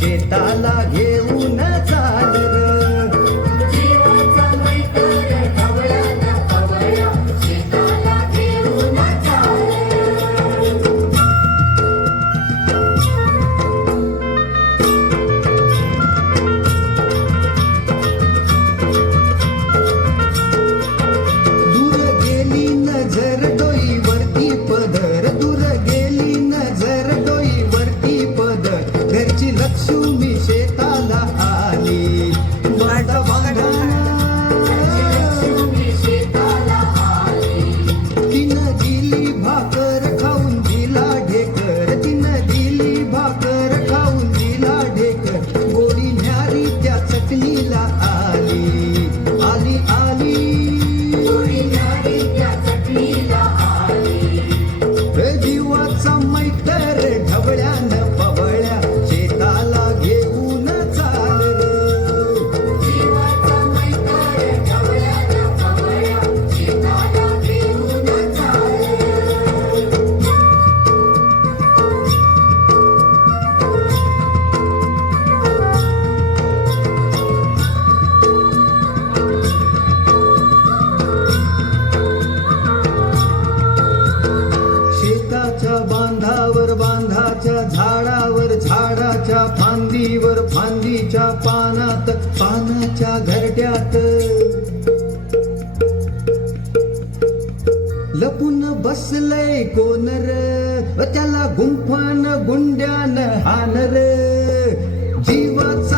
शेताला घेऊन चाल र. जीवाचा मैत्र ढवळ्या पवळ्या शेताला घेऊन चाल. दूर गेली नजर डोईवरती पदर, दूर गेली नजर डोईवरती पदर, घरची लक्ष्मी शेताला आली. बांधा बांधा लक्ष्मी शेताला आली. तिनं दिली भाकर खाऊन दिला ढेकर, तिनं दिली भाकर खाऊन दिला ढेकर, गोडी न्यारी त्या चटणीला आली. आली आली गोडी न्यारी त्या चटणीला आली. जीवाचा मैत्र ढवळ्यानं पवळ्या शेताला घेऊन चाल र. जीवाचा मैत्र ढवळ्या पवळ्या शेताला घेऊन चाल. शेताच्या बांधावर बांधाच्या झाडावर झाडाच्या फांदीवर फांदीच्या पानात पानाच्या घरट्यात लपून बसलय कोण र, त्याला गुंफान गुंड्यान हान र. जीवाचा